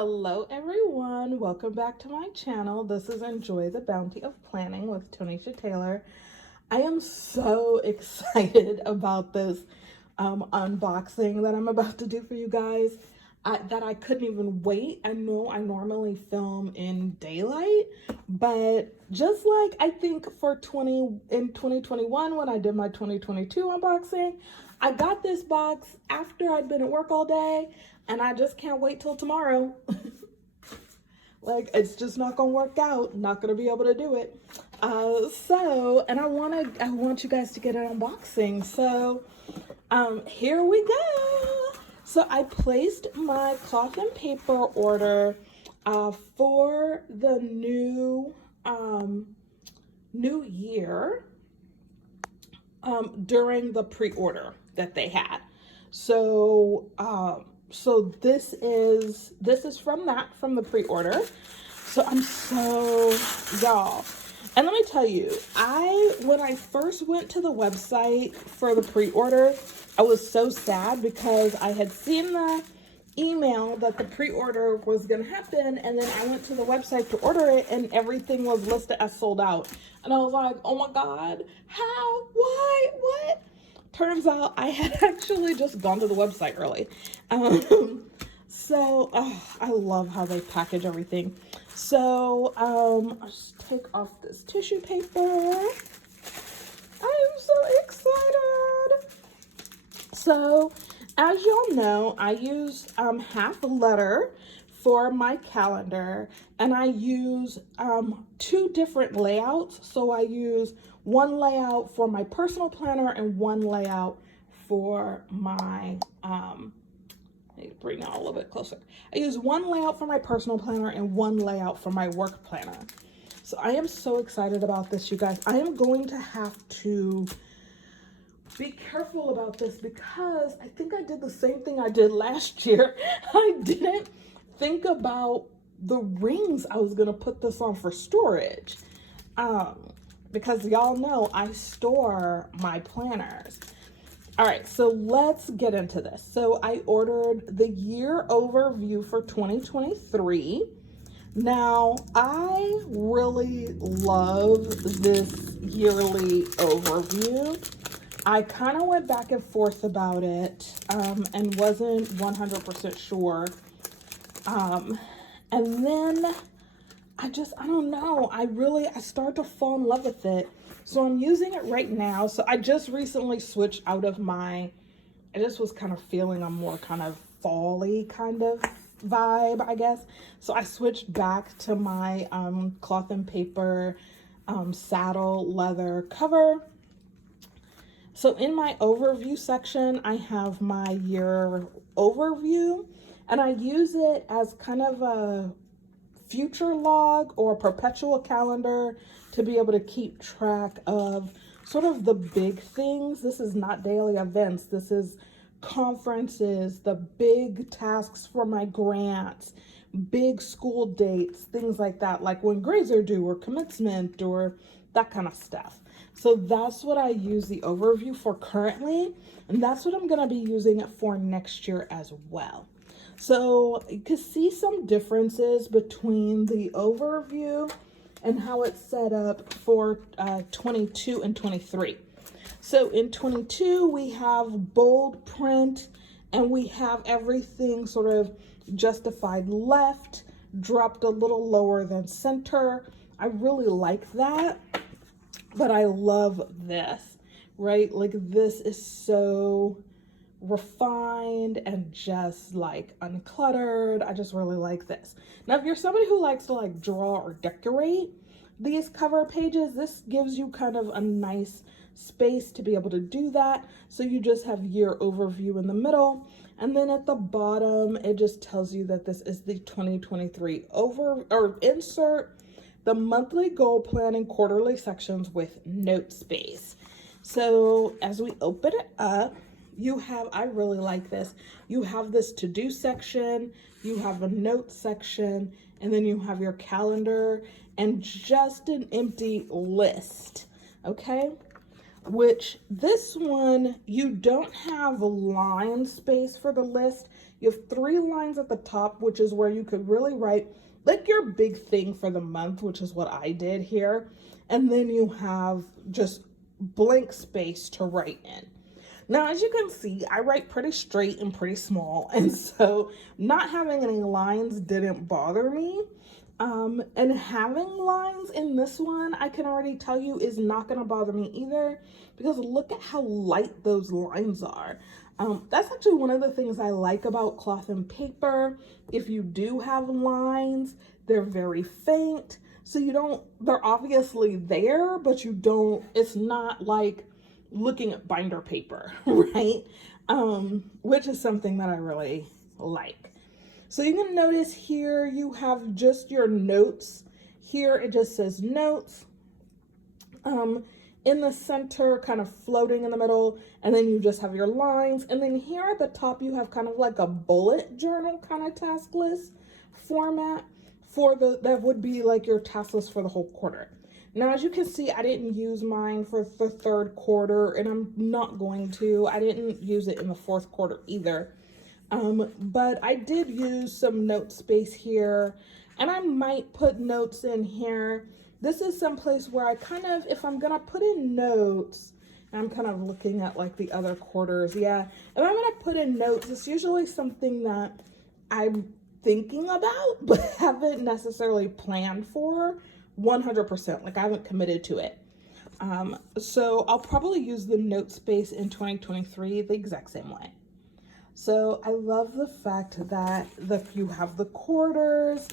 Hello everyone, welcome back to my channel. This is Enjoy the Bounty of Planning with Tonisha Taylor. I am so excited about this unboxing that I'm about to do for you guys that I couldn't even wait. I know I normally film in daylight, but just like I think in 2021 when I did my 2022 unboxing, I got this box after I'd been at work all day and I just can't wait till tomorrow. Like, it's just not gonna work out. Not gonna be able to do it. And I want you guys to get an unboxing. So, here we go. So I placed my cloth and paper order for the new year during the pre-order that they had. So this is from the pre-order. So I'm so, y'all. And let me tell you, when I first went to the website for the pre-order, I was so sad because I had seen the email that the pre-order was gonna happen, and then I went to the website to order it and everything was listed as sold out. And I was like, oh my God, how? Why? What? Turns out I had actually just gone to the website early. I love how they package everything. So I'll just take off this tissue paper. I am so excited. So as y'all know, I use half letter for my calendar, and I use two different layouts. So I use one layout for my personal planner and one layout for my I need to bring that a little bit closer. I use one layout for my personal planner and one layout for my work planner. So I am so excited about this, you guys. I am going to have to be careful about this because I think I did the same thing I did last year. I didn't think about the rings I was gonna put this on for storage. Because y'all know I store my planners. All right, so let's get into this. So I ordered the year overview for 2023. Now, I really love this yearly overview. I kind of went back and forth about it and wasn't 100% sure. And then I don't know. I started to fall in love with it. So I'm using it right now. So I just recently switched out of I just was kind of feeling a more kind of fall-y kind of vibe, I guess. So I switched back to my cloth and paper saddle leather cover. So in my overview section, I have my year overview, and I use it as kind of a future log or perpetual calendar to be able to keep track of sort of the big things. This is not daily events. This is conferences, the big tasks for my grants, big school dates, things like that, like when grades are due or commencement or that kind of stuff. So that's what I use the overview for currently, and that's what I'm going to be using it for next year as well. So you can see some differences between the overview and how it's set up for 22 and 23. So in 22, we have bold print and we have everything sort of justified left, dropped a little lower than center. I really like that, but I love this, right? Like, this is so refined and just like uncluttered. I just really like this. Now, if you're somebody who likes to like draw or decorate these cover pages, this gives you kind of a nice space to be able to do that. So you just have year overview in the middle, and then at the bottom it just tells you that this is the 2023 insert the monthly goal planning quarterly sections with note space. So as we open it up, I really like this. You have this to-do section, you have a note section, and then you have your calendar and just an empty list, okay? Which this one, you don't have line space for the list. You have 3 lines at the top, which is where you could really write like your big thing for the month, which is what I did here. And then you have just blank space to write in. Now, as you can see, I write pretty straight and pretty small, and so not having any lines didn't bother me. And having lines in this one, I can already tell you, is not going to bother me either, because look at how light those lines are. That's actually one of the things I like about cloth and paper. If you do have lines, they're very faint, so you don't, they're obviously there, but you don't, it's not like looking at binder paper, right? Which is something that I really like. So you can notice here you have just your notes. Here it just says notes. In the center, kind of floating in the middle, and then you just have your lines. And then here at the top, you have kind of like a bullet journal kind of task list format for that would be like your task list for the whole quarter. Now, as you can see, I didn't use mine for the 3rd quarter, and I'm not going to. I didn't use it in the 4th quarter either. But I did use some note space here, and I might put notes in here. This is someplace where I kind of, if I'm gonna put in notes, I'm kind of looking at like the other quarters. Yeah, if I'm gonna put in notes, it's usually something that I'm thinking about, but haven't necessarily planned for 100%. Like I haven't committed to it. So I'll probably use the note space in 2023 the exact same way. So I love the fact that you have the quarters.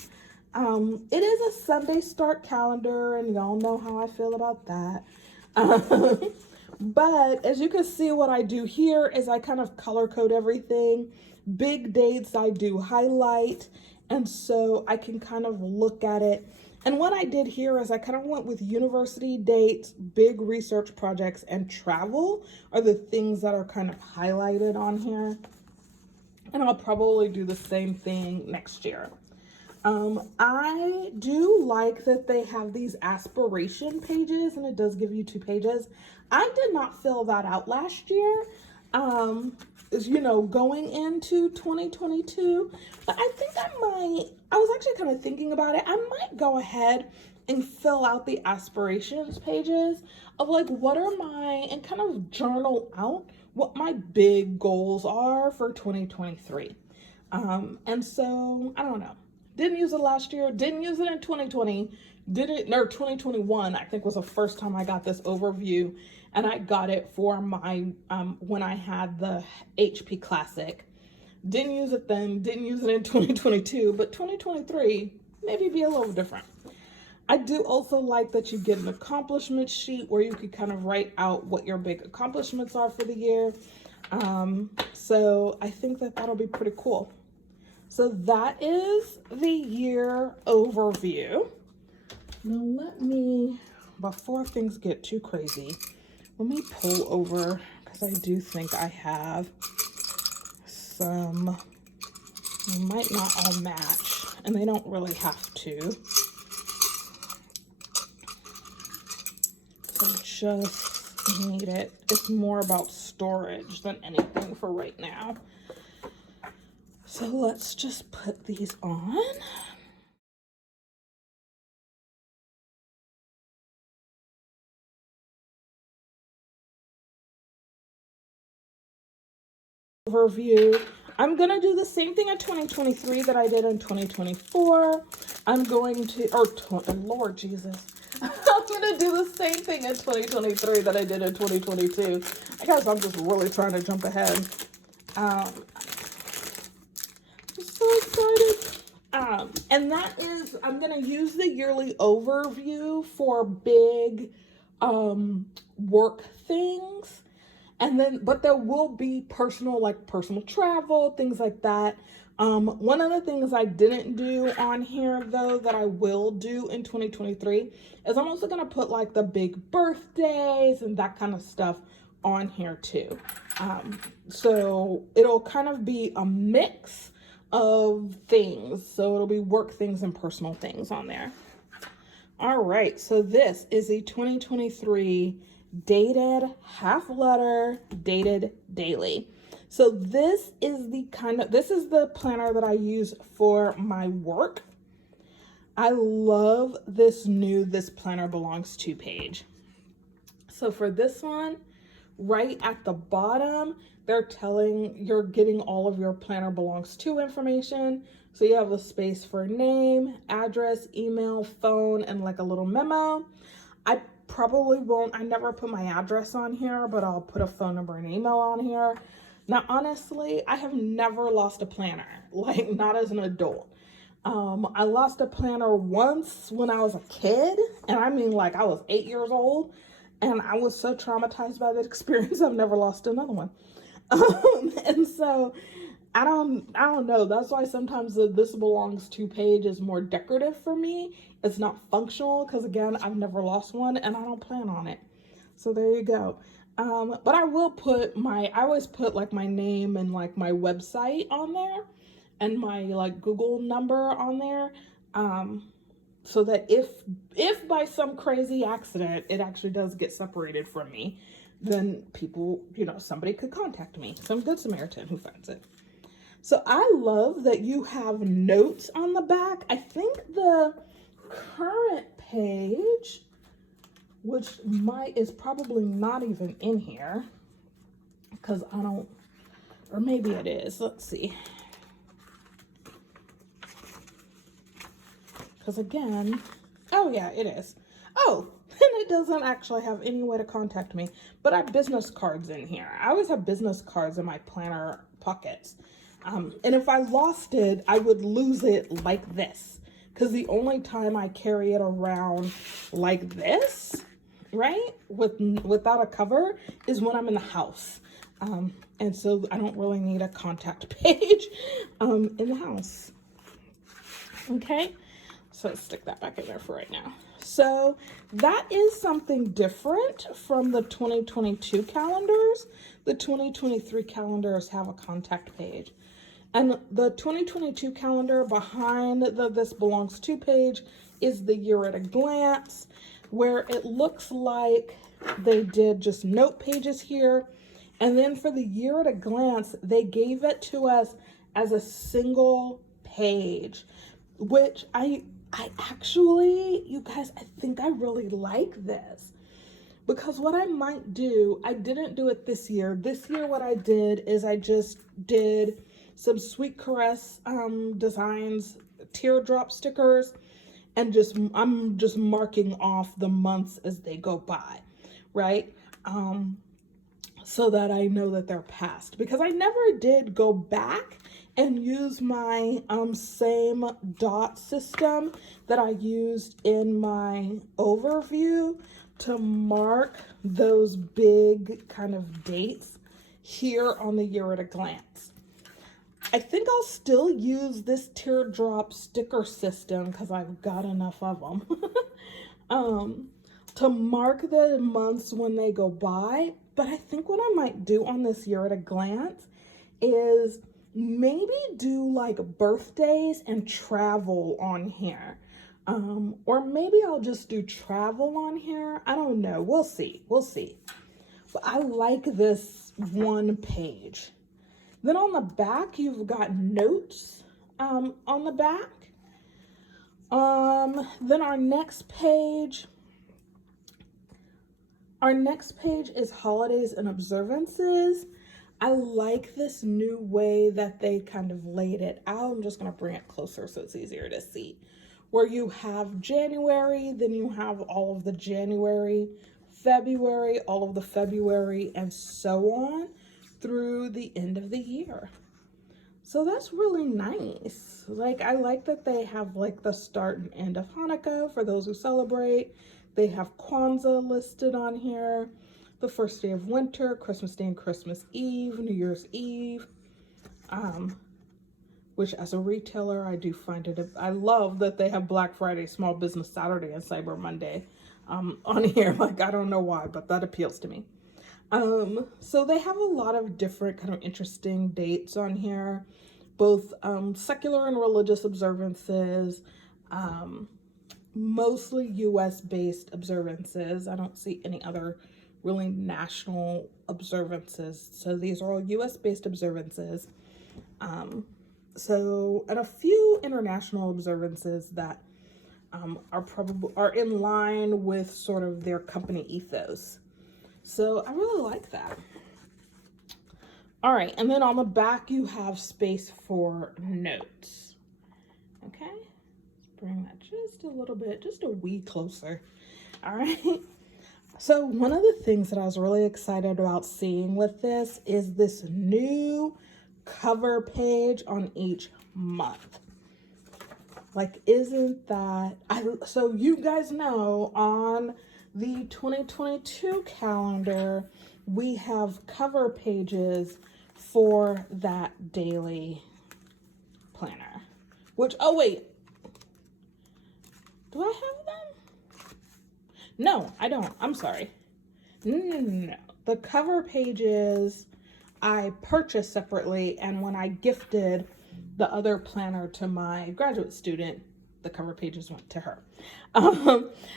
It is a Sunday start calendar, and y'all know how I feel about that. But as you can see, what I do here is I kind of color code everything. Big dates I do highlight, and so I can kind of look at it. And what I did here is I kind of went with university dates, big research projects, and travel are the things that are kind of highlighted on here. And I'll probably do the same thing next year. I do like that they have these aspiration pages, and it does give you 2 pages. I did not fill that out last year, you know, going into 2022, but I think I was actually kind of thinking about it. I might go ahead and fill out the aspirations pages of like, what are my, and kind of journal out what my big goals are for 2023. And so, I don't know. Didn't use it last year, didn't use it in 2020, or 2021, I think was the first time I got this overview, and I got it for my, when I had the HP Classic. Didn't use it then, didn't use it in 2022, but 2023, maybe be a little different. I do also like that you get an accomplishment sheet where you could kind of write out what your big accomplishments are for the year. So I think that that'll be pretty cool. So that is the year overview. Now let me, before things get too crazy, let me pull over, because I do think I have some, they might not all match, and they don't really have to. So just need it. It's more about storage than anything for right now. So let's just put these on. Overview. I'm gonna do the same thing in 2023 that I did in 2024. I'm going to, Lord Jesus. I'm gonna do the same thing in 2023 that I did in 2022. I guess I'm just really trying to jump ahead. I'm so excited. And that is, I'm gonna use the yearly overview for big work things. And then, but there will be personal, like personal travel, things like that. One of the things I didn't do on here though, that I will do in 2023 is I'm also gonna put like the big birthdays and that kind of stuff on here too. So it'll kind of be a mix of things. So it'll be work things and personal things on there. All right, so this is a 2023 dated half letter dated daily. So this is the planner that I use for my work. I love this This Planner Belongs To page. So for this one, right at the bottom, you're getting all of your planner belongs to information. So you have a space for name, address, email, phone, and like a little memo. I probably won't, I never put my address on here, but I'll put a phone number and email on here. Now, honestly, I have never lost a planner, like not as an adult. I lost a planner once when I was a kid, and I mean like I was 8 years old, and I was so traumatized by that experience, I've never lost another one. And so I don't know. That's why sometimes the This Belongs To page is more decorative for me. It's not functional because again, I've never lost one and I don't plan on it. So there you go. But I always put like my name and like my website on there and my like Google number on there. So that if by some crazy accident it actually does get separated from me, then people, somebody could contact me, some good Samaritan who finds it. So I love that you have notes on the back. I think the current page, which is probably not even in here, because or maybe it is. Let's see. Because again, oh yeah, it is. Oh, and it doesn't actually have any way to contact me, but I have business cards in here. I always have business cards in my planner pockets. And if I lost it, I would lose it like this. Because the only time I carry it around like this, right, without a cover, is when I'm in the house. And so I don't really need a contact page in the house. Okay. So let's stick that back in there for right now. So that is something different from the 2022 calendars. The 2023 calendars have a contact page. And the 2022 calendar behind the This Belongs To page is the year at a glance, where it looks like they did just note pages here. And then for the year at a glance, they gave it to us as a single page, which I actually, you guys, I think I really like this, because what I might do, I didn't do it this year. This year, what I did is I just did some Sweet Caress designs, teardrop stickers, and I'm just marking off the months as they go by, right? So that I know that they're passed, because I never did go back and use my same dot system that I used in my overview to mark those big kind of dates here on the year at a glance. I think I'll still use this teardrop sticker system because I've got enough of them to mark the months when they go by. But I think what I might do on this year at a glance is maybe do like birthdays and travel on here. Or maybe I'll just do travel on here. I don't know. We'll see. But I like this one page. Then on the back, you've got notes on the back. Then our next page is holidays and observances. I like this new way that they kind of laid it out. I'm just going to bring it closer so it's easier to see. Where you have January, then you have all of the January, February, all of the February, and so on through the end of the year. So that's really nice. Like, I like that they have like the start and end of Hanukkah for those who celebrate. They have Kwanzaa listed on here. The first day of winter, Christmas Day and Christmas Eve, New Year's Eve. Which as a retailer, I do find it, I love that they have Black Friday, Small Business Saturday, and Cyber Monday on here. Like, I don't know why, but that appeals to me. So they have a lot of different kind of interesting dates on here, both secular and religious observances, mostly US based observances. I don't see any other really national observances. So these are all US based observances. And a few international observances that are in line with sort of their company ethos. So I really like that. All right, and then on the back you have space for notes. Okay, let's bring that just a little bit, just a wee closer. All right. So one of the things that I was really excited about seeing with this is this new cover page on each month. Like, isn't that, so you guys know on the 2022 calendar, we have cover pages for that daily planner, which, oh wait, do I have them? No, I don't. I'm sorry. No. The cover pages I purchased separately, and when I gifted the other planner to my graduate student, the cover pages went to her.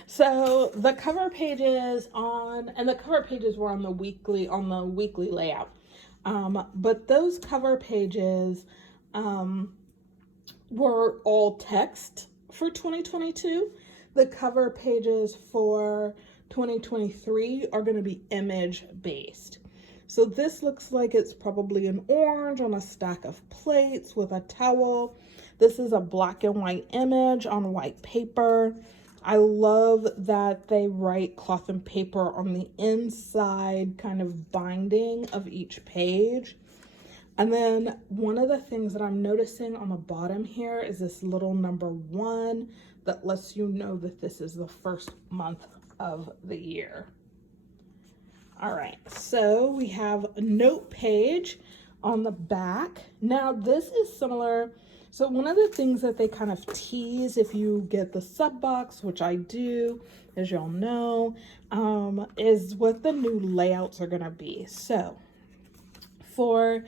So the cover pages were on the weekly layout. But those cover pages were all text for 2022. The cover pages for 2023 are going to be image based. So this looks like it's probably an orange on a stack of plates with a towel. This is a black and white image on white paper. I love that they write cloth and paper on the inside kind of binding of each page. And then one of the things that I'm noticing on the bottom here is this little number 1 that lets you know that this is the first month of the year. All right, so we have a note page on the back. Now this is similar. So one of the things that they kind of tease if you get the sub box, which I do, as y'all know, is what the new layouts are gonna be. So for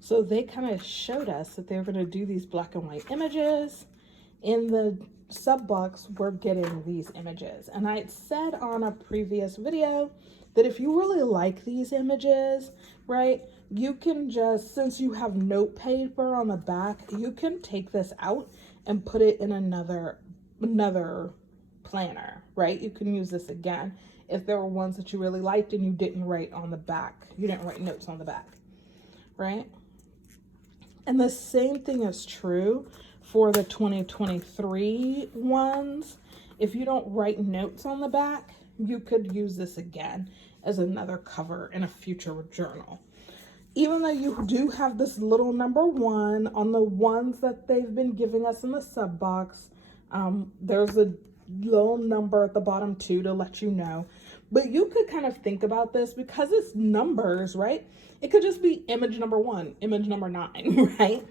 so they kind of showed us that they're gonna do these black and white images. In the sub box, we're getting these images. And I said on a previous video that if you really like these images, right, you can just, since you have note paper on the back, you can take this out and put it in another planner, right? You can use this again if there were ones that you really liked and you didn't write on the back. You didn't write notes on the back, right? And the same thing is true for the 2023 ones. If you don't write notes on the back, you could use this again as another cover in a future journal. Even though you do have this little number 1 on the ones that they've been giving us in the sub box, there's a little number at the bottom too to let you know. But you could kind of think about this because it's numbers, right? It could just be image number 1, image number 9, right?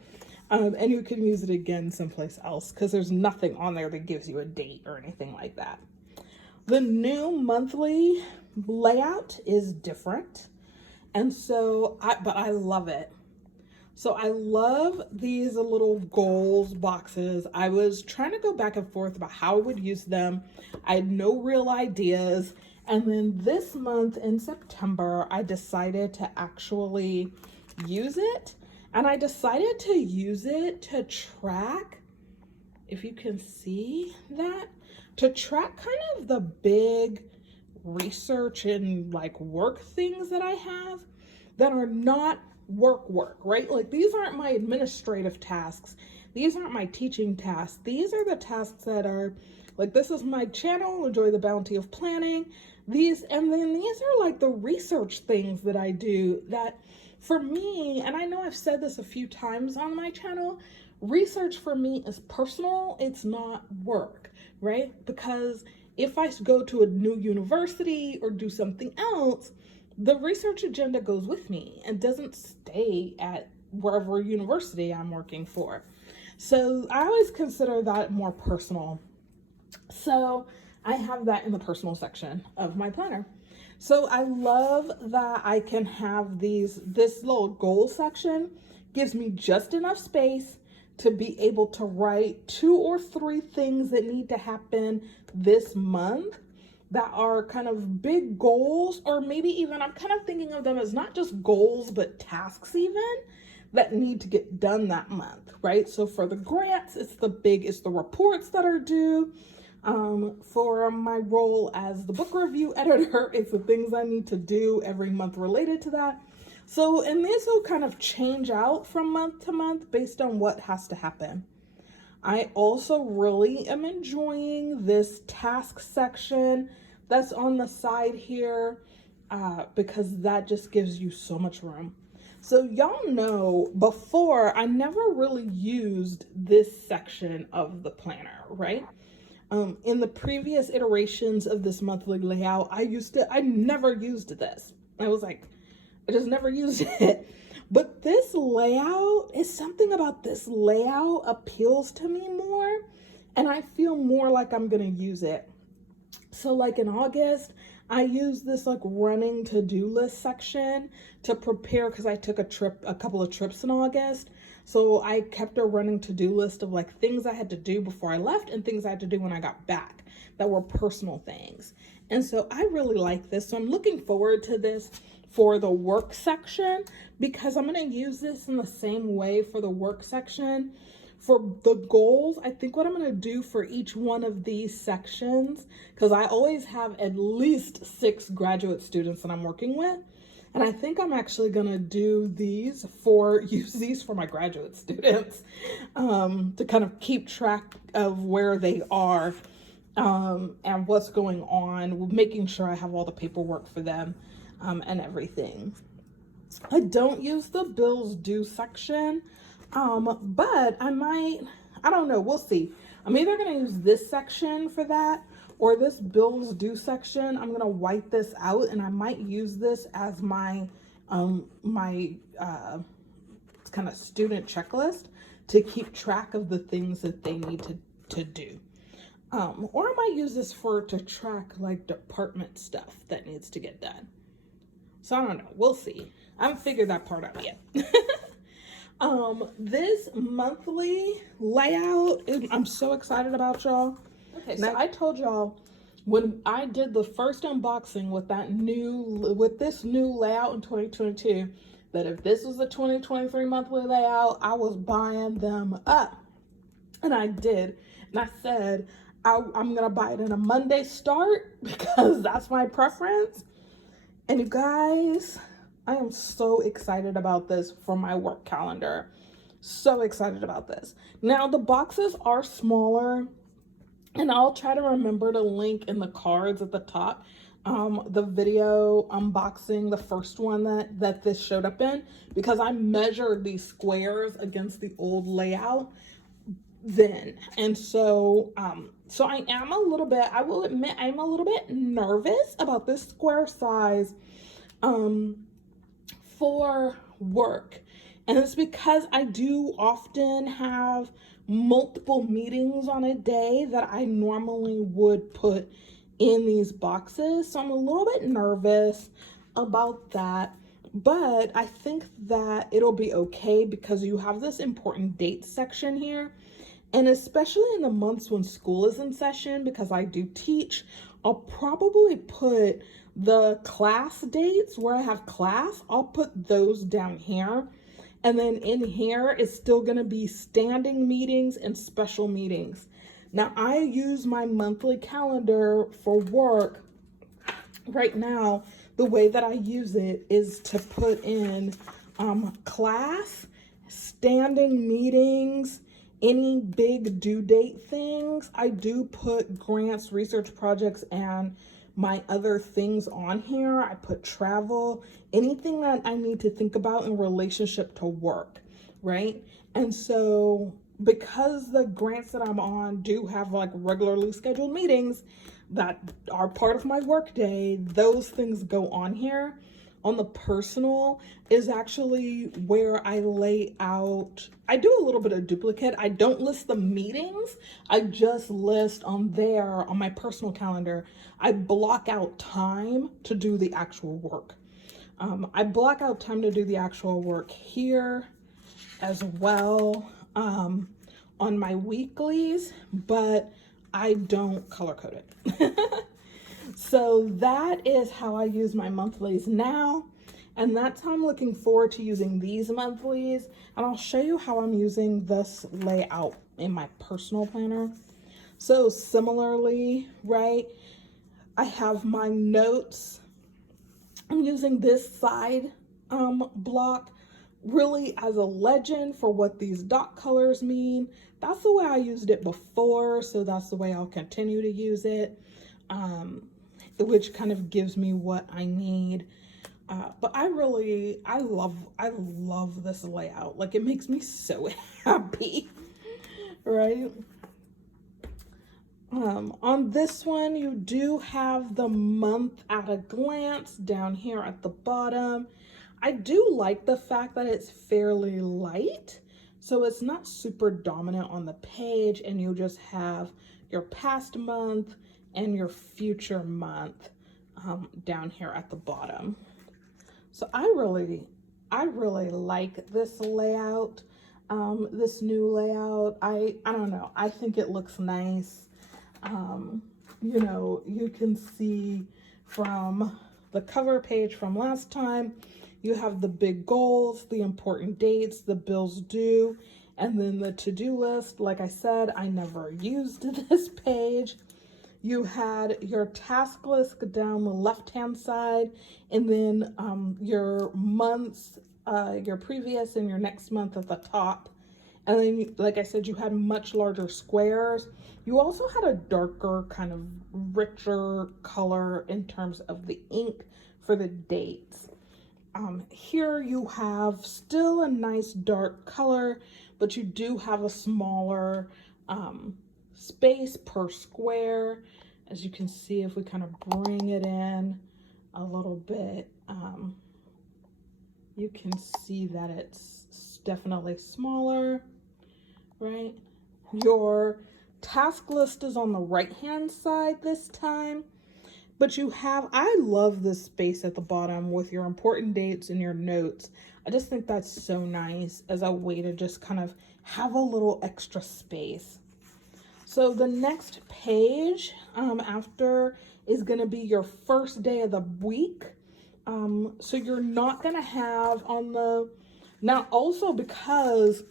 And you can use it again someplace else because there's nothing on there that gives you a date or anything like that. The new monthly layout is different. And so, but I love it. So I love these little goals boxes. I was trying to go back and forth about how I would use them. I had no real ideas. And then this month in September, I decided to actually use it. And I decided to use it to track, if you can see that, to track kind of the big research and like work things that I have that are not work, right? Like these aren't my administrative tasks. These aren't my teaching tasks. These are the tasks that are like, this is my channel, Enjoy the Bounty of Planning. And then these are like the research things that I do that for me, and I know I've said this a few times on my channel, research for me is personal, it's not work, right? Because if I go to a new university or do something else, the research agenda goes with me and doesn't stay at wherever university I'm working for. So I always consider that more personal. So I have that in the personal section of my planner. So I love that I can have this little goal section gives me just enough space to be able to write 2 or 3 things that need to happen this month that are kind of big goals, or maybe even I'm kind of thinking of them as not just goals, but tasks even that need to get done that month, right? So for the grants, it's the reports that are due. For my role as the book review editor, it's the things I need to do every month related to that. So, and these will kind of change out from month to month based on what has to happen. I also really am enjoying this task section that's on the side here because that just gives you so much room. So y'all know before I never really used this section of the planner, right? In the previous iterations of this monthly layout, I never used this. I was like, I just never used it. But this layout is something about this layout appeals to me more, and I feel more like I'm gonna use it. So like in August, I used this like running to-do list section to prepare because I took a couple of trips in August. So I kept a running to-do list of like things I had to do before I left and things I had to do when I got back that were personal things. And so I really like this. So I'm looking forward to this for the work section because I'm going to use this in the same way for the work section. For the goals, I think what I'm going to do for each one of these sections, because I always have at least 6 graduate students that I'm working with, and I think I'm actually going to use these for my graduate students to kind of keep track of where they are and what's going on, making sure I have all the paperwork for them and everything. I don't use the bills due section. But I don't know, we'll see. I'm either going to use this section for that or this bills due section. I'm going to white this out and I might use this as my kind of student checklist to keep track of the things that they need to do. Or I might use this to track like department stuff that needs to get done. So I don't know, we'll see. I haven't figured that part out yet. This monthly layout, I'm so excited about, y'all. Okay, so I told y'all when I did the first unboxing with this new layout in 2022, that if this was the 2023 monthly layout, I was buying them up. And I did. And I said, I'm gonna buy it in a Monday start because that's my preference. And you guys, I am so excited about this for my work calendar. So excited about this. Now the boxes are smaller and I'll try to remember to link in the cards at the top the video unboxing, the first one that this showed up in, because I measured these squares against the old layout then. And so so I will admit I'm a little bit nervous about this square size for work. And it's because I do often have multiple meetings on a day that I normally would put in these boxes. So I'm a little bit nervous about that, but I think that it'll be okay because you have this important date section here. And especially in the months when school is in session, because I do teach, I'll probably put the class dates where I have class, I'll put those down here. And then in here is still going to be standing meetings and special meetings. Now I use my monthly calendar for work right now. The way that I use it is to put in class, standing meetings, any big due date things. I do put grants, research projects, and my other things on here. I put travel, anything that I need to think about in relationship to work, right? And so because the grants that I'm on do have like regularly scheduled meetings that are part of my work day, those things go on here. On the personal is actually where I lay out, I do a little bit of duplicate. I don't list the meetings. I just list on my personal calendar. I block out time to do the actual work. I block out time to do the actual work here as well. on my weeklies, but I don't color code it. So that is how I use my monthlies now. And that's how I'm looking forward to using these monthlies. And I'll show you how I'm using this layout in my personal planner. So similarly, right, I have my notes. I'm using this side block really as a legend for what these dot colors mean. That's the way I used it before, so that's the way I'll continue to use it, which kind of gives me what I need. But I love this layout. Like, it makes me so happy, right? On this one, you do have the month at a glance down here at the bottom. I do like the fact that it's fairly light, so it's not super dominant on the page, and you just have your past month and your future month down here at the bottom. So I really like this layout, this new layout. I don't know, I think it looks nice. You know, you can see from the cover page from last time, you have the big goals, the important dates, the bills due, and then the to-do list. Like I said, I never used this page. You had your task list down the left-hand side, and then your months, your previous and your next month at the top. And then, like I said, you had much larger squares. You also had a darker, kind of richer color in terms of the ink for the dates. Here you have still a nice dark color, but you do have a smaller space per square. As you can see, if we kind of bring it in a little bit, you can see that it's definitely smaller, right? Your task list is on the right hand side this time, but you have, I love this space at the bottom with your important dates and your notes. I just think that's so nice as a way to just kind of have a little extra space. So the next page after is going to be your first day of the week. So you're not going to have on the, now also because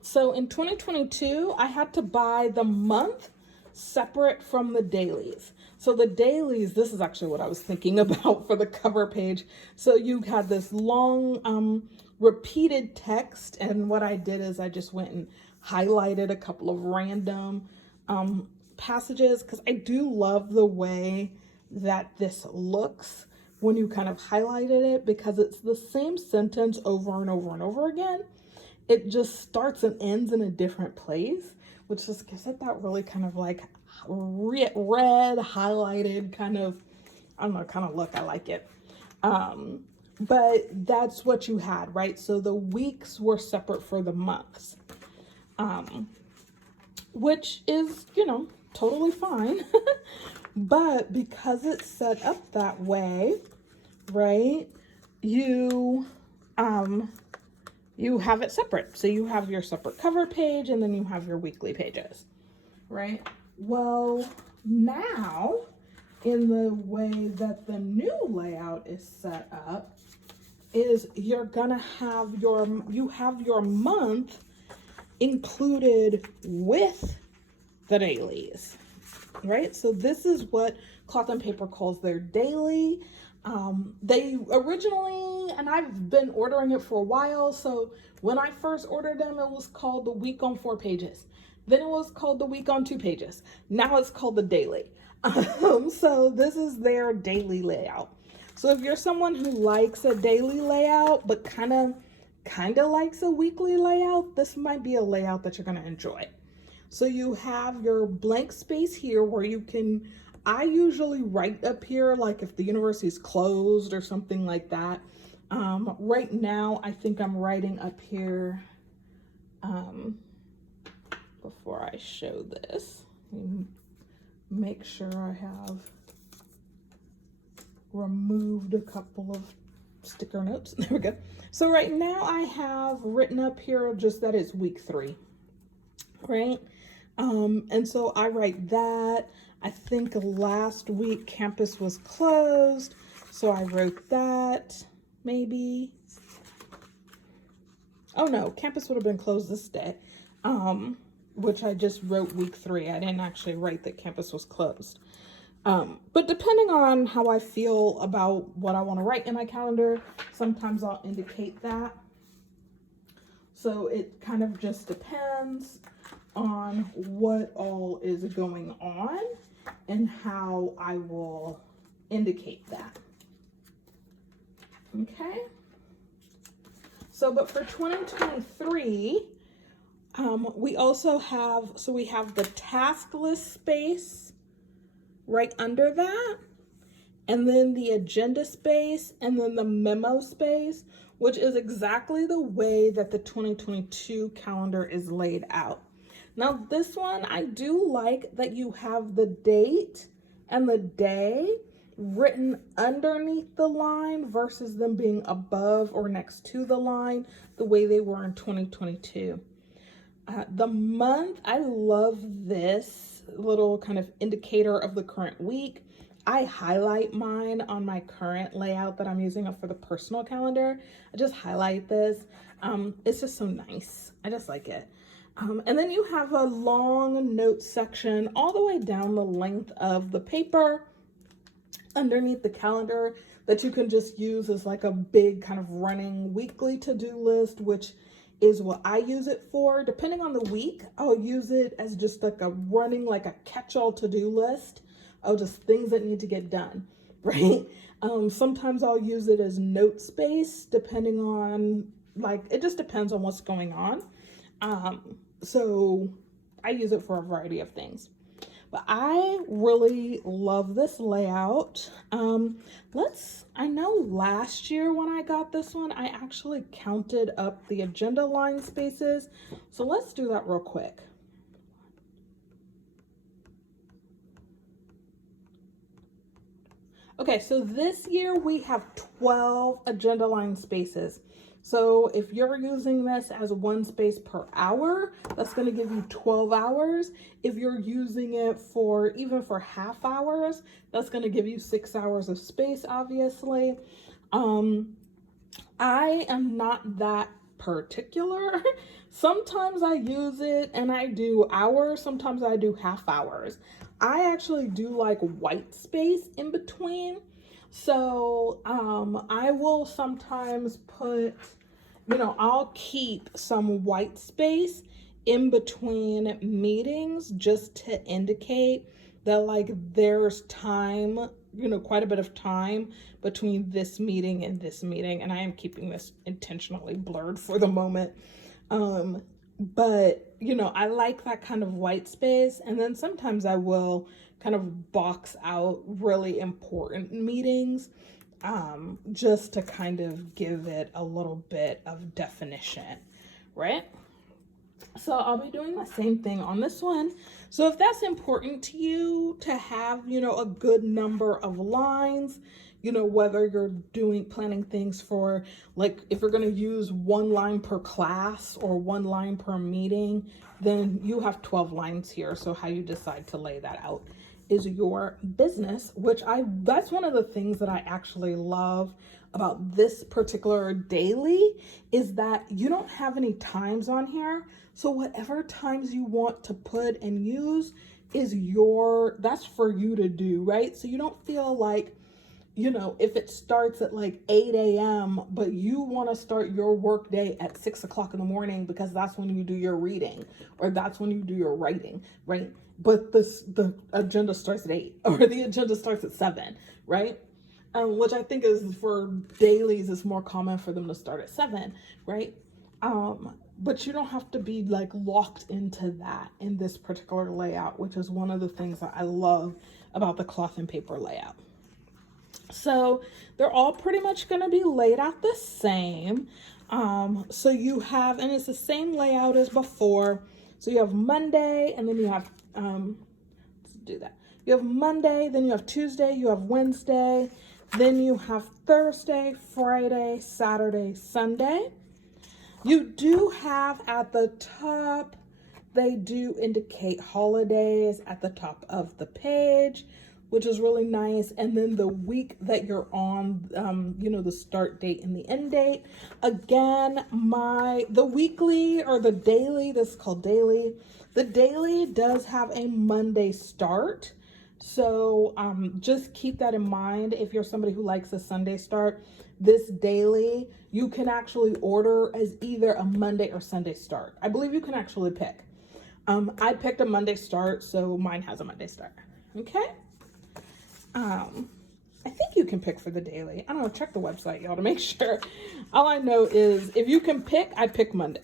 so in 2022, I had to buy the month separate from the dailies. So the dailies, this is actually what I was thinking about for the cover page. So you had this long repeated text, and what I did is I just went and highlighted a couple of random passages, because I do love the way that this looks when you kind of highlighted it, because it's the same sentence over and over and over again. It just starts and ends in a different place, which just gives it that really kind of like red highlighted kind of, I don't know, kind of look. I like it. But that's what you had, right? So the weeks were separate for the months, which is, you know, totally fine. But because it's set up that way, right, you have it separate. So you have your separate cover page, and then you have your weekly pages, right? Well, now in the way that the new layout is set up is you're gonna have you have your month included with the dailies, right? So this is what Cloth and Paper calls their daily. They originally, and I've been ordering it for a while, so when I first ordered them, it was called the week on 4 pages. Then it was called the week on 2 pages. Now it's called the daily. So this is their daily layout. So if you're someone who likes a daily layout, but kind of likes a weekly layout, this might be a layout that you're gonna enjoy. So you have your blank space here where you can, I usually write up here, like if the university is closed or something like that. Right now, I think I'm writing up here, before I show this, make sure I have removed a couple of sticker notes. There we go. So right now I have written up here just that it's week 3, right? And so I write that. I think last week campus was closed, so I wrote that, maybe. Oh no, campus would have been closed this day, which I just wrote week 3. I didn't actually write that campus was closed. But depending on how I feel about what I want to write in my calendar, sometimes I'll indicate that. So it kind of just depends on what all is going on and how I will indicate that. Okay. So, but for 2023, we also have, so we have the task list space right under that, and then the agenda space, and then the memo space, which is exactly the way that the 2022 calendar is laid out. Now this one, I do like that you have the date and the day written underneath the line versus them being above or next to the line the way they were in 2022. The month, I love this little kind of indicator of the current week. I highlight mine on my current layout that I'm using for the personal calendar. I just highlight this. It's just so nice. I just like it. And then you have a long note section all the way down the length of the paper underneath the calendar that you can just use as like a big kind of running weekly to-do list, which is what I use it for. Depending on the week, I'll use it as just like a running, like a catch-all to-do list of just things that need to get done, right? Sometimes I'll use it as note space, depending on, like, it just depends on what's going on. So I use it for a variety of things. But I really love this layout. I know last year when I got this one, I actually counted up the agenda line spaces. So let's do that real quick. Okay, so this year we have 12 agenda line spaces. So if you're using this as 1 space per hour, that's going to give you 12 hours. If you're using it for even for half hours, that's going to give you 6 hours of space, obviously. I am not that particular. Sometimes I use it and I do hours, sometimes I do half hours. I actually do like white space in between. So I will sometimes put, I'll keep some white space in between meetings just to indicate that like there's time, quite a bit of time between this meeting and this meeting. And I am keeping this intentionally blurred for the moment. But I like that kind of white space. And then sometimes I will kind of box out really important meetings, just to kind of give it a little bit of definition, right? So I'll be doing the same thing on this one. So if that's important to you to have, a good number of lines, whether you're planning things for, like, if you're going to use 1 line per class or 1 line per meeting, then you have 12 lines here. So how you decide to lay that out is your business, that's one of the things that I actually love about this particular daily is that you don't have any times on here. So whatever times you want to put and use that's for you to do, right? So you don't feel like, if it starts at like 8 a.m., but you want to start your work day at 6 o'clock in the morning because that's when you do your reading or that's when you do your writing, right? But the agenda starts at 8 or the agenda starts at 7, right? Which I think is for dailies, it's more common for them to start at 7, right? But you don't have to be like locked into that in this particular layout, which is one of the things that I love about the cloth and paper layout. So they're all pretty much going to be laid out the same. So you have, and it's the same layout as before. So you have Monday, and then you have, let's do that. You have Monday, then you have Tuesday, you have Wednesday, Then you have Thursday, Friday, Saturday, Sunday. You do have at the top, they do indicate holidays at the top of the page, which is really nice. And then the week that you're on, the start date and the end date. Again, the weekly or the daily, this is called daily. The daily does have a Monday start. So just keep that in mind. If you're somebody who likes a Sunday start, this daily, you can actually order as either a Monday or Sunday start. I believe you can actually pick. I picked a Monday start, so mine has a Monday start. Okay. I think you can pick for the daily. I don't know, check the website, y'all, to make sure. All I know is if you can pick, I pick Monday.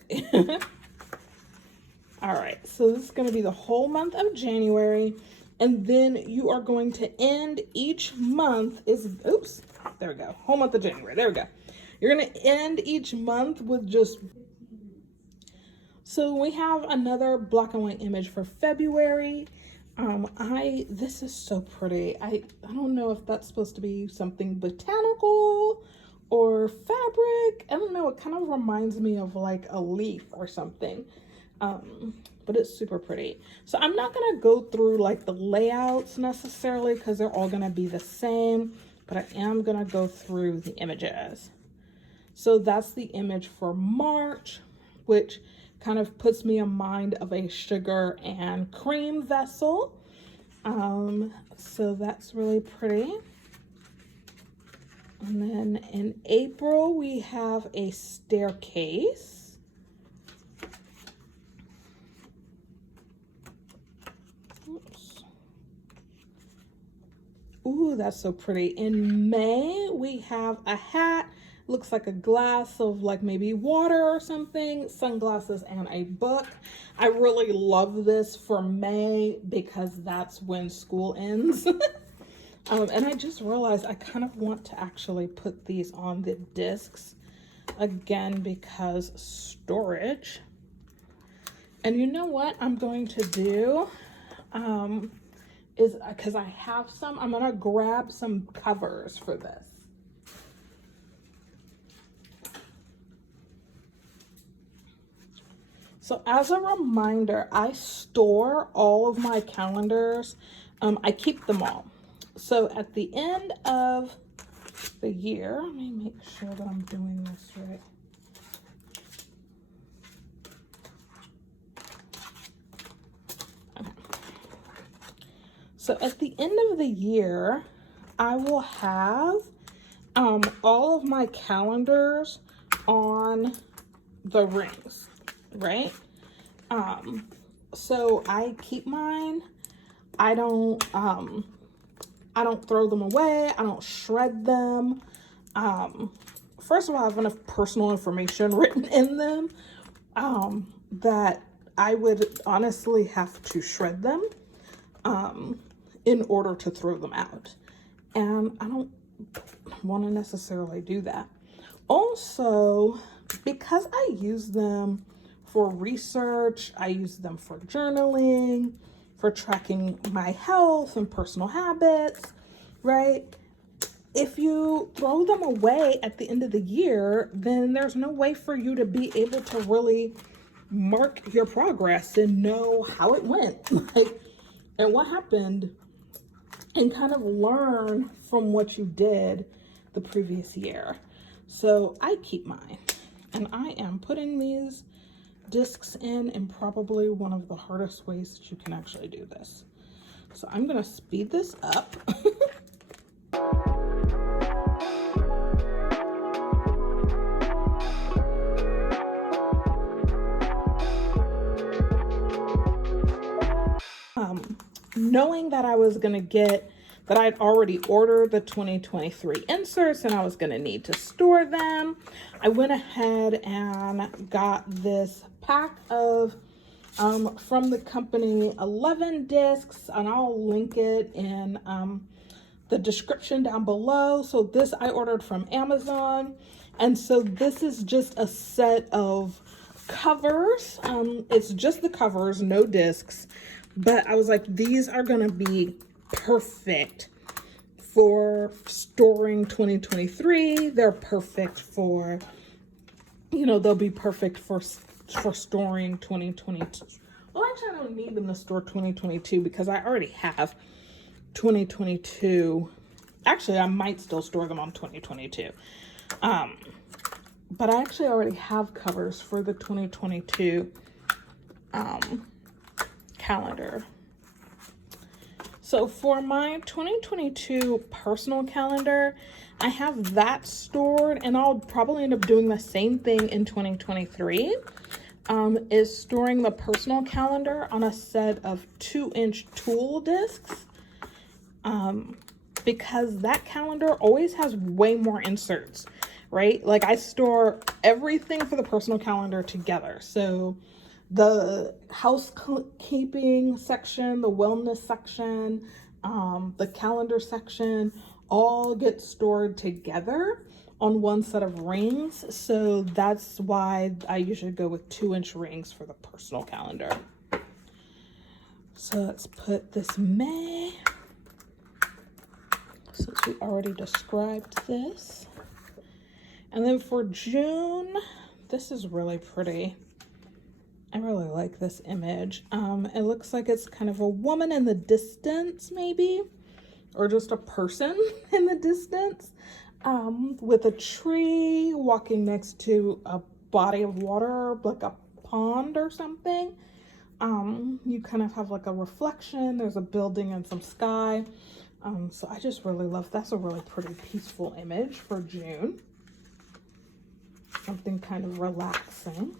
All right, so this is going to be the whole month of January. And then you are going to end each month there we go. Whole month of January. There we go. You're going to end each month with just, so we have another black and white image for February. This is so pretty. I don't know if that's supposed to be something botanical or fabric. I don't know. It kind of reminds me of like a leaf or something. But it's super pretty. So I'm not going to go through like the layouts necessarily because they're all going to be the same, but I am going to go through the images. So that's the image for March, which kind of puts me in mind of a sugar and cream vessel. So that's really pretty. And then in April, we have a staircase. Ooh, that's so pretty. In May, we have a hat. Looks like a glass of like maybe water or something, sunglasses, and a book. I really love this for May because that's when school ends. And I just realized I kind of want to actually put these on the discs again because storage. And you know what I'm going to do? Is because I have some, I'm gonna grab some covers for this. So as a reminder, I store all of my calendars. I keep them all. So at the end of the year, let me make sure that I'm doing this right. So at the end of the year, I will have all of my calendars on the rings, right? So I keep mine. I don't throw them away. I don't shred them. First of all, I have enough personal information written in them that I would honestly have to shred them in order to throw them out. And I don't want to necessarily do that. Also, because I use them for research, I use them for journaling, for tracking my health and personal habits, right? If you throw them away at the end of the year, then there's no way for you to be able to really mark your progress and know how it went, and what happened, and kind of learn from what you did the previous year. So I keep mine, and I am putting these discs in probably one of the hardest ways that you can actually do this. So I'm gonna speed this up. Knowing that I was gonna get, that I'd already ordered the 2023 inserts and I was gonna need to store them, I went ahead and got this pack of, from the company, 11 discs, and I'll link it in the description down below. So this I ordered from Amazon. And so this is just a set of covers. It's just the covers, no discs. But I was like, these are gonna be perfect for storing 2023. They're perfect for, you know, they'll be perfect for storing 2022. Well, actually, I don't need them to store 2022 because I already have 2022. Actually, I might still store them on 2022. But I actually already have covers for the 2022 calendar. So for my 2022 personal calendar, I have that stored, and I'll probably end up doing the same thing in 2023, is storing the personal calendar on a set of 2-inch tool discs, because that calendar always has way more inserts, right? Like I store everything for the personal calendar together. So the housekeeping section, the wellness section, the calendar section, all get stored together on one set of rings. So that's why I usually go with 2-inch rings for the personal calendar. So let's put this May, since we already described this. And then for June, this is really pretty. I really like this image. It looks like it's kind of a woman in the distance, maybe, or just a person in the distance, with a tree walking next to a body of water, like a pond or something. You kind of have like a reflection. There's a building and some sky. So I just really love, that's a really pretty peaceful image for June. Something kind of relaxing.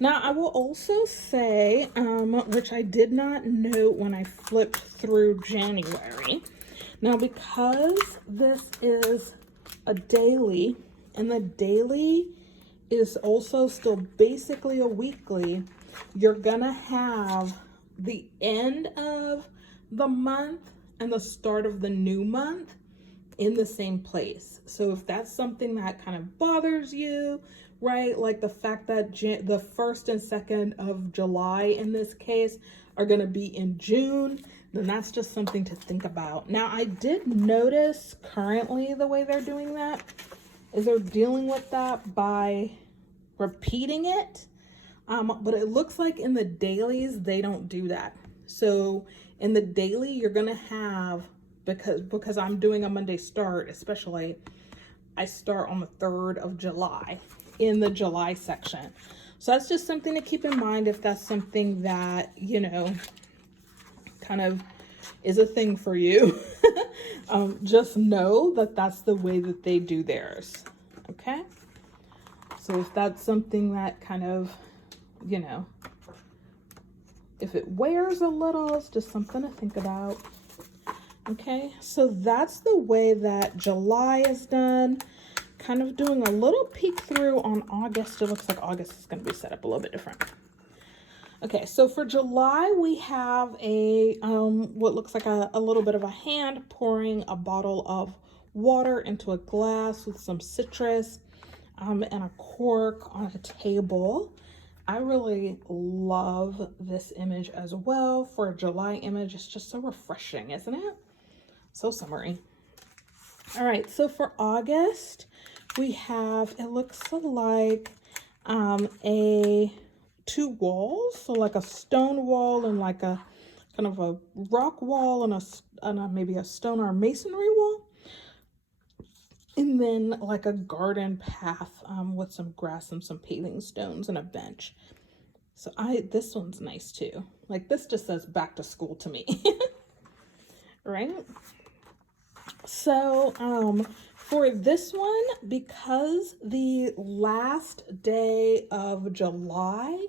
Now, I will also say, which I did not note when I flipped through January. Now, because this is a daily, and the daily is also still basically a weekly, you're gonna have the end of the month and the start of the new month in the same place. So if that's something that kind of bothers you, right? Like the fact that the 1st and 2nd of July in this case are going to be in June, then that's just something to think about. Now, I did notice currently the way they're doing that is they're dealing with that by repeating it. But it looks like in the dailies, they don't do that. So in the daily, you're going to have, because I'm doing a Monday start, especially, I start on the 3rd of July in the July section. So that's just something to keep in mind if that's something that, you know, kind of is a thing for you. Just know that that's the way that they do theirs. Okay. So if that's something that kind of, you know, if it wears a little, it's just something to think about. Okay, so that's the way that July is done. Kind of doing a little peek through on August. It looks like August is going to be set up a little bit different. Okay, so for July, we have a what looks like a little bit of a hand pouring a bottle of water into a glass with some citrus and a cork on a table. I really love this image as well. For a July image, it's just so refreshing, isn't it? So summery. All right, so for August, we have, it looks like a 2 walls, so like a stone wall and like a kind of a rock wall and maybe a stone or masonry wall, and then like a garden path with some grass and some paving stones and a bench. So this one's nice too. Like this just says back to school to me. Right? So for this one, because the last day of July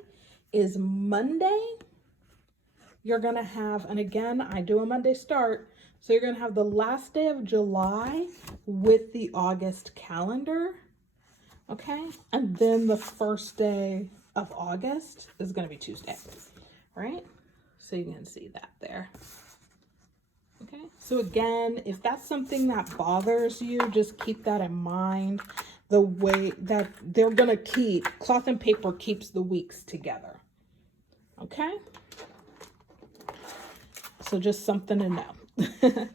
is Monday, you're going to have, and again, I do a Monday start, so you're going to have the last day of July with the August calendar, okay? And then the first day of August is going to be Tuesday, right? So you can see that there. Okay, so again, if that's something that bothers you, just keep that in mind. The way that they're going to keep, cloth and paper keeps the weeks together. Okay? So just something to know.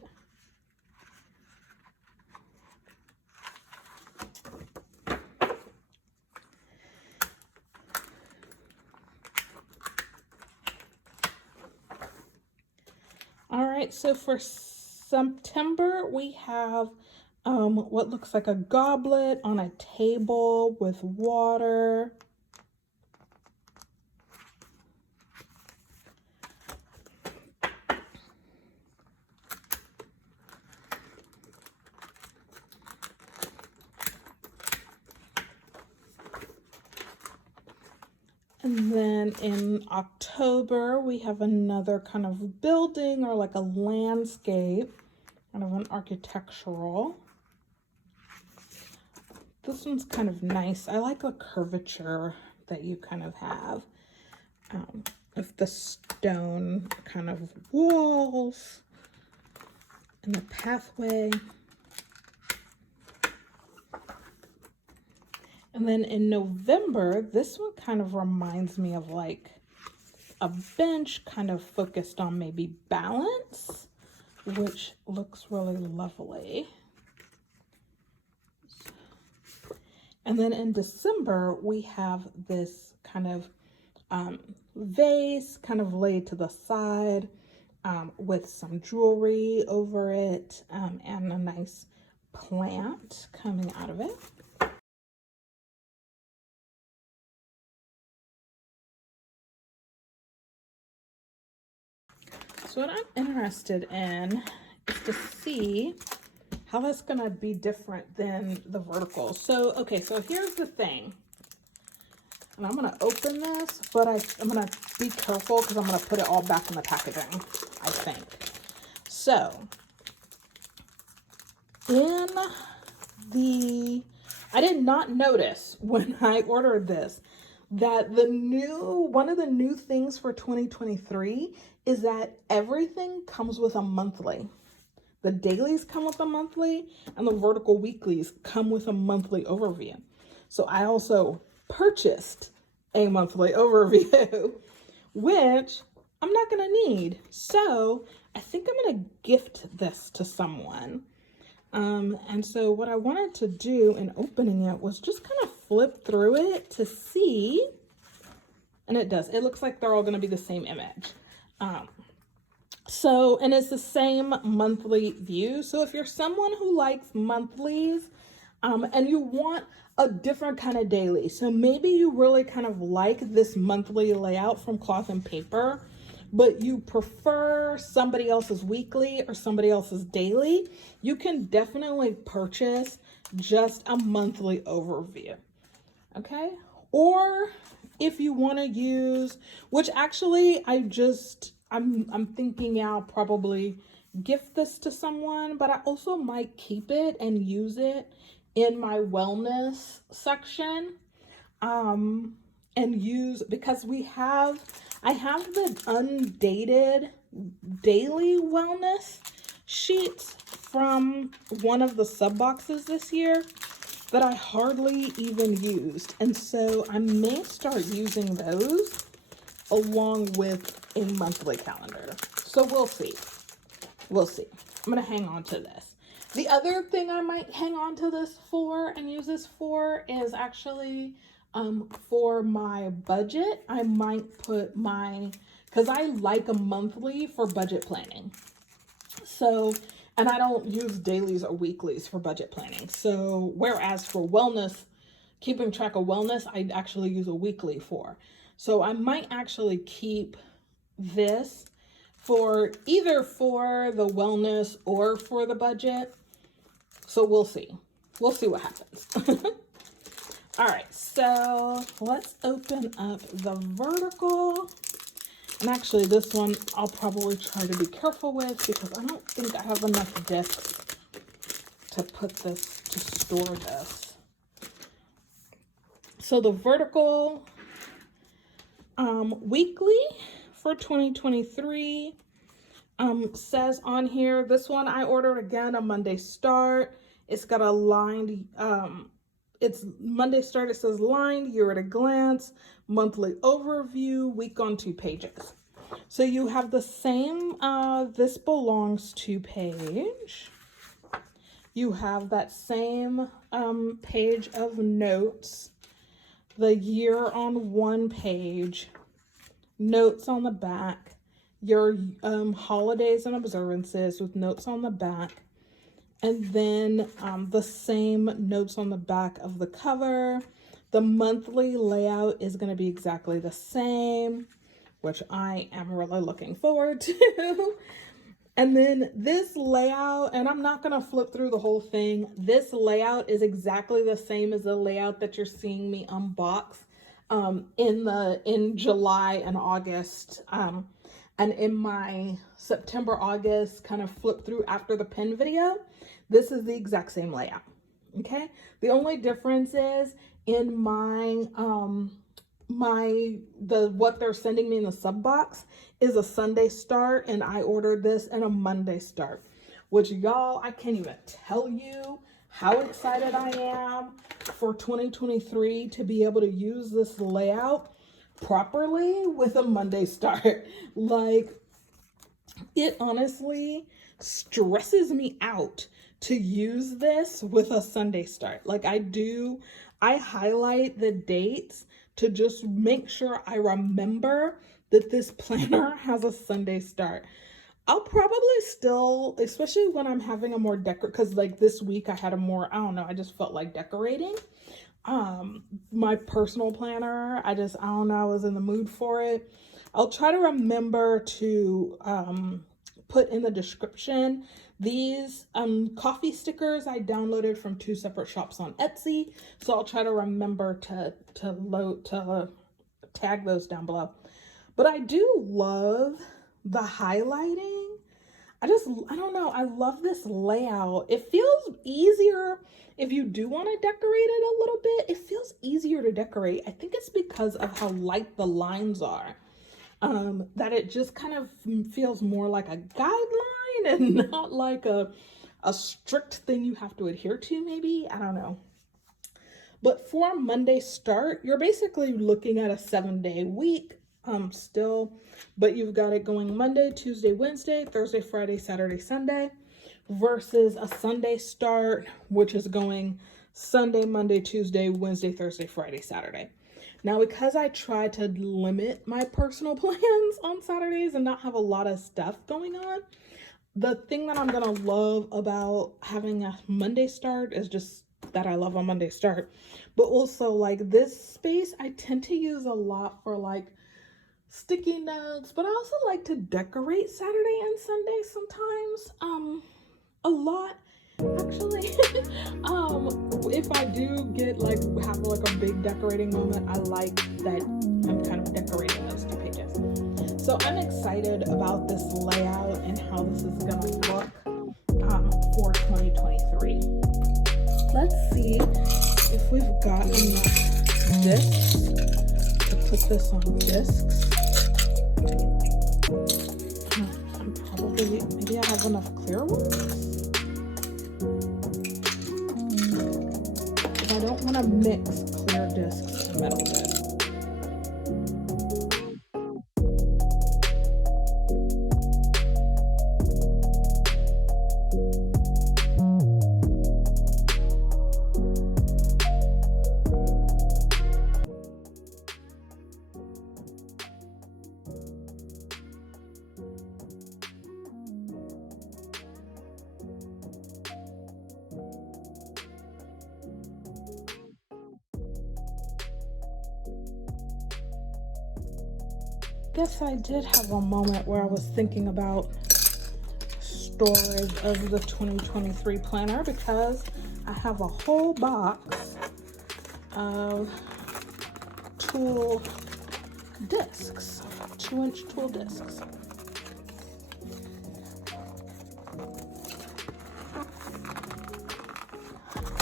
right, so for September, we have what looks like a goblet on a table with water. And then in October, we have another kind of building or like a landscape, kind of an architectural. This one's kind of nice. I like the curvature that you kind of have of the stone kind of walls and the pathway. And then in November, this one kind of reminds me of like a bench kind of focused on maybe balance, which looks really lovely. And then in December, we have this kind of vase kind of laid to the side with some jewelry over it and a nice plant coming out of it. So what I'm interested in is to see how that's gonna be different than the vertical. So, okay, so here's the thing. And I'm gonna open this, but I'm gonna be careful because I'm gonna put it all back in the packaging, I think. So, I did not notice when I ordered this that one of the new things for 2023 is that everything comes with a monthly. The dailies come with a monthly and the vertical weeklies come with a monthly overview. So I also purchased a monthly overview, which I'm not gonna need. So I think I'm gonna gift this to someone. And so what I wanted to do in opening it was just kind of flip through it to see, and it does. It looks like they're all going to be the same image. And it's the same monthly view. So if you're someone who likes monthlies, and you want a different kind of daily, so maybe you really kind of like this monthly layout from Cloth and Paper, but you prefer somebody else's weekly or somebody else's daily, you can definitely purchase just a monthly overview, okay? Or if you want to use, which actually I'm thinking I'll probably gift this to someone, but I also might keep it and use it in my wellness section. Because I have the undated daily wellness sheets from one of the sub boxes this year that I hardly even used. And so I may start using those along with a monthly calendar. So we'll see. We'll see. I'm going to hang on to this. The other thing I might hang on to this for and use this for is actually for my budget. I might put because I like a monthly for budget planning. So, and I don't use dailies or weeklies for budget planning. So, whereas for wellness, keeping track of wellness, I actually use a weekly for. So I might actually keep this for either for the wellness or for the budget. So we'll see. We'll see what happens. All right, so let's open up the vertical. And actually this one I'll probably try to be careful with because I don't think I have enough discs to store this. So the vertical weekly for 2023 says on here, this one I ordered again a Monday start. It's got a lined, it's Monday start, it says lined, year at a glance, monthly overview, week on 2 pages. So you have the same, this belongs to page. You have that same page of notes, the year on 1 page, notes on the back. your holidays and observances with notes on the back. And then the same notes on the back of the cover. The monthly layout is going to be exactly the same, which I am really looking forward to. And then this layout, and I'm not going to flip through the whole thing. This layout is exactly the same as the layout that you're seeing me unbox in July and August. And in my September, August kind of flip through after the pin video, this is the exact same layout. Okay. The only difference is in my, what they're sending me in the sub box is a Sunday start, and I ordered this in a Monday start, which y'all, I can't even tell you how excited I am for 2023 to be able to use this layout properly with a Monday start. Like, it honestly stresses me out to use this with a Sunday start. Like, I highlight the dates to just make sure I remember that this planner has a Sunday start. I'll probably still, especially when I'm having a more because like this week I had a more, I don't know, I just felt like decorating. My personal planner, I don't know, I was in the mood for it. I'll try to remember to put in the description these coffee stickers I downloaded from 2 separate shops on Etsy. So I'll try to remember to tag those down below. But I do love the highlighting. I don't know, I love this layout. It feels easier if you do want to decorate it a little bit. It feels easier to decorate. I think it's because of how light the lines are. That it just kind of feels more like a guideline and not like a strict thing you have to adhere to, maybe. I don't know. But for a Monday start, you're basically looking at a 7-day week still, but you've got it going Monday, Tuesday, Wednesday, Thursday, Friday, Saturday, Sunday, versus a Sunday start, which is going Sunday, Monday, Tuesday, Wednesday, Thursday, Friday, Saturday. Now, because I try to limit my personal plans on Saturdays and not have a lot of stuff going on, the thing that I'm going to love about having a Monday start is just that I love a Monday start. But also, like, this space I tend to use a lot for like sticky notes, but I also like to decorate Saturday and Sunday sometimes. A lot actually. If I do get have a big decorating moment, I like that I'm kind of decorating those 2 pages. So I'm excited about this layout and how this is gonna look for 2023. Let's see if we've got enough discs to put this on discs. Maybe I have enough clear ones. I don't want to mix clear discs and metal discs. Guess I did have a moment where I was thinking about storage of the 2023 planner, because I have a whole box of tool discs, 2-inch tool discs.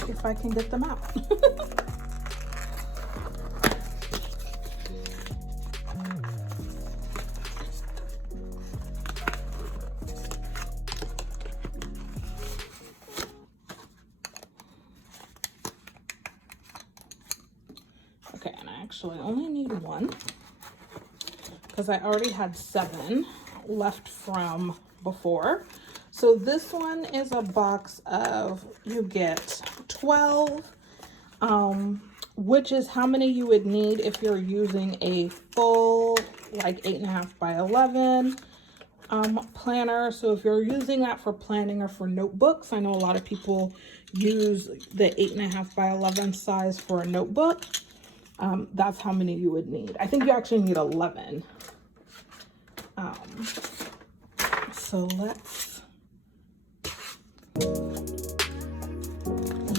If I can get them out. Okay, and I actually only need 1 because I already had 7 left from before. So this one is a box of, you get 12, which is how many you would need if you're using a full, like 8.5 by 11. planner. So if you're using that for planning or for notebooks, I know a lot of people use the 8.5 by 11 size for a notebook. That's how many you would need. I think you actually need 11. So let's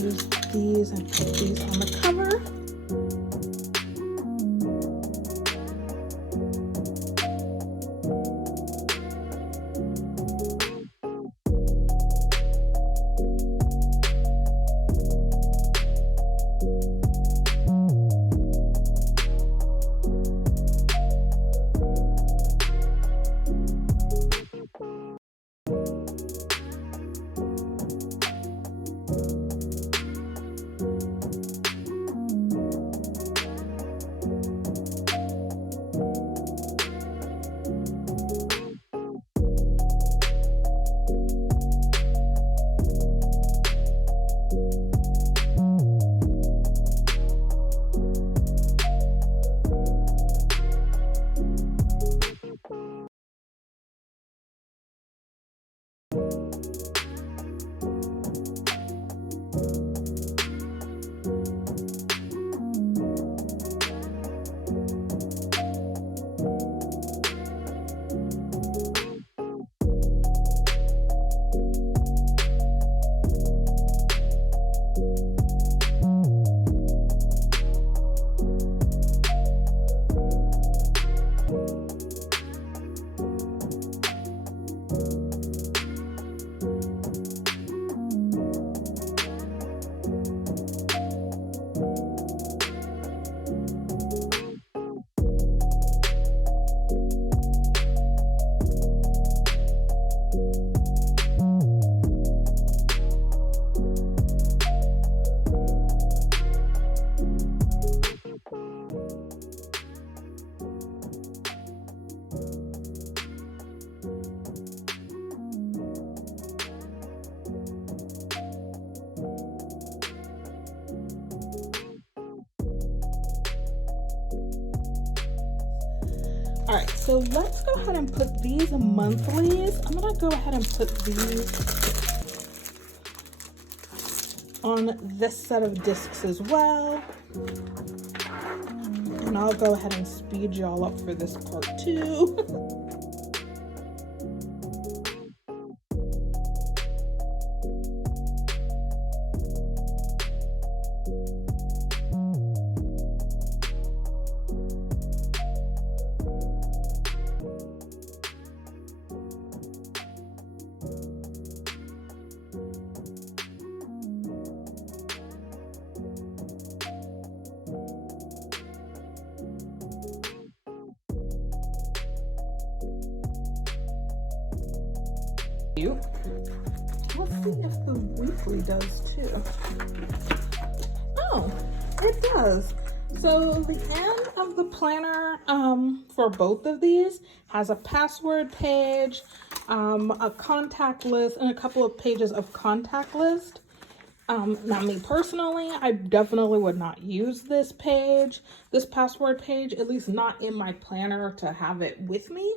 use these and put these on the cover. All right, so let's go ahead and put these monthlies. I'm gonna go ahead and put these on this set of discs as well. And I'll go ahead and speed y'all up for this part too. Let's see if the weekly does too. Oh, it does. So the end of the planner for both of these has a password page, a contact list, and a couple of pages of contact list. Now me personally, I definitely would not use this password page, at least not in my planner to have it with me.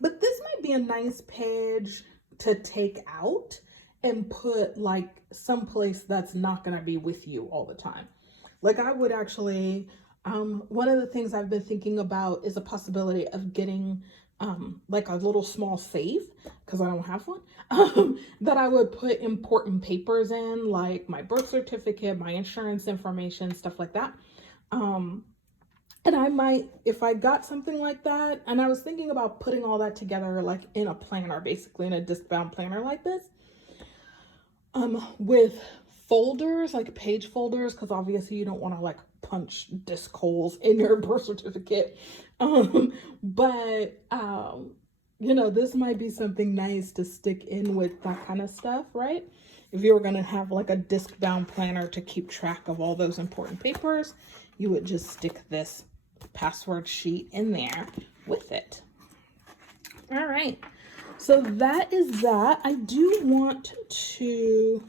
But this might be a nice page to take out and put like someplace that's not going to be with you all the time. Like I would actually, one of the things I've been thinking about is a possibility of getting like a little small safe, because I don't have one, that I would put important papers in, like my birth certificate, my insurance information, stuff like that. And I might, if I got something like that, and I was thinking about putting all that together like in a planner, basically in a disc-bound planner like this, with folders, like page folders, because obviously you don't want to like punch disc holes in your birth certificate. But you know, this might be something nice to stick in with that kind of stuff, right? If you were going to have like a disc-bound planner to keep track of all those important papers, you would just stick this password sheet in there with it. All right, so that is that. I do want to,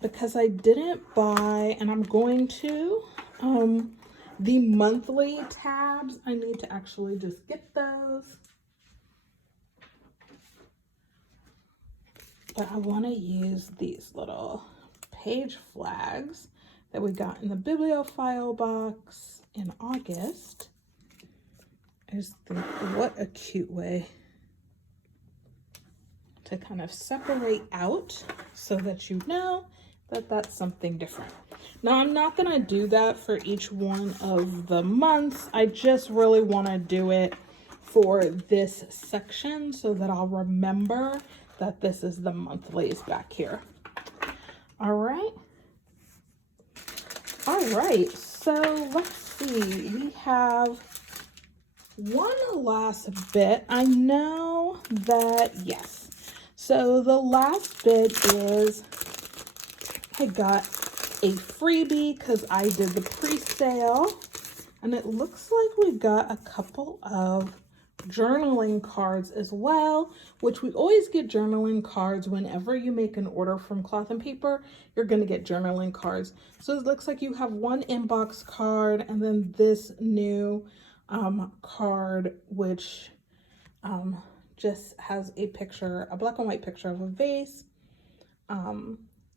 because I didn't buy, and I'm going to, the monthly tabs, I need to actually just get those. but I want to use these little page flags that we got in the bibliophile box in August. I just think, what a cute way to kind of separate out so that you know that that's something different. Now, I'm not going to do that for each one of the months. I just really want to do it for this section so that I'll remember that this is the monthlies back here. All right. All right. So let's see. We have one last bit. I know that, yes. So the last bit is I got a freebie because I did the pre-sale, and it looks like we got a couple of journaling cards as well, which we always get journaling cards whenever you make an order from Cloth and Paper. You're going to get journaling cards. So it looks like you have one inbox card and then this new card, which just has a picture, a black and white picture of a vase.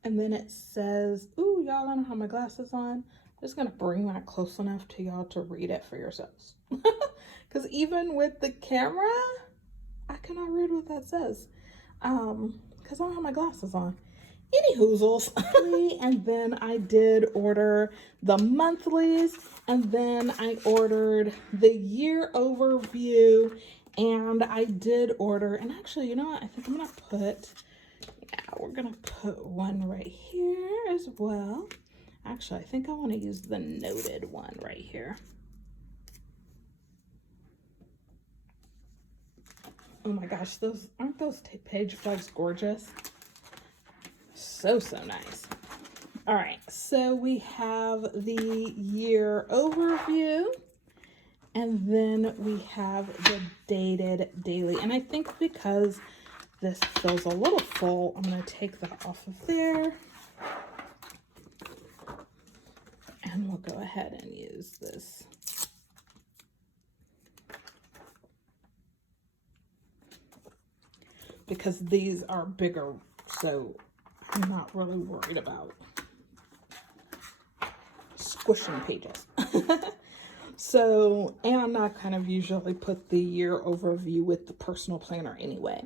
And then it says, ooh, y'all, I don't have my glasses on. I'm just going to bring that close enough to y'all to read it for yourselves. Because even with the camera, I cannot read what that says. Because I don't have my glasses on. Any hoozles. And then I did order the monthlies. And then I ordered the year overview. And I did order, and actually, you know what? I think I'm going to put... we're gonna put one right here as well. Actually, I think I want to use the noted one right here. Oh my gosh, aren't those page flags gorgeous? So nice. All right, so we have the year overview, and then we have the dated daily. And I think because this feels a little full, I'm going to take that off of there. And we'll go ahead and use this. Because these are bigger, so I'm not really worried about squishing pages. So, and I'm not kind of usually put the year overview with the personal planner anyway.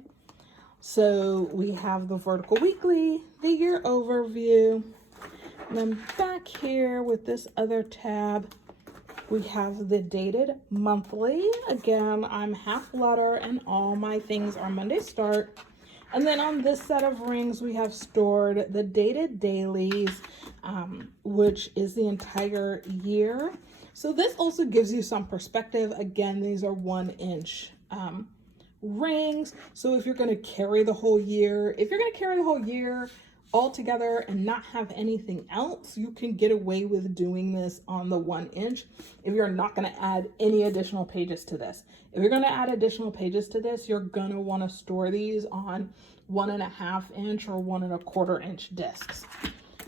So we have the vertical weekly, the year overview, and then back here with this other tab, we have the dated monthly. Again, I'm half letter and all my things are Monday start. And then on this set of rings, we have stored the dated dailies, which is the entire year. So this also gives you some perspective. Again, these are 1 inch rings. So if you're going to carry the whole year, all together and not have anything else, you can get away with doing this on the 1 inch if you're not going to add any additional pages to this. If you're going to add additional pages to this, you're going to want to store these on 1.5 inch or 1 1/4 inch discs.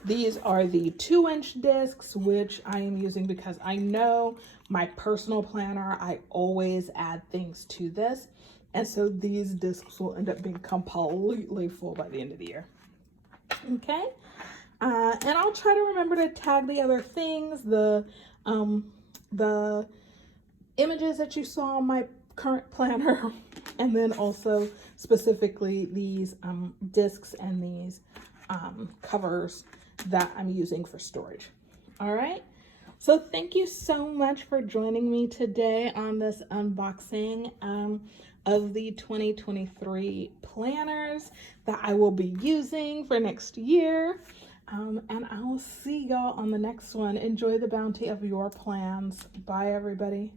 These are the 2 inch discs, which I am using because I know my personal planner, I always add things to this. And so these discs will end up being completely full by the end of the year. Okay. And I'll try to remember to tag the other things, the images that you saw on my current planner, and then also specifically these discs and these covers that I'm using for storage. All right. So thank you so much for joining me today on this unboxing of the 2023 planners that I will be using for next year. And I will see y'all on the next one. Enjoy the bounty of your plans. Bye, everybody.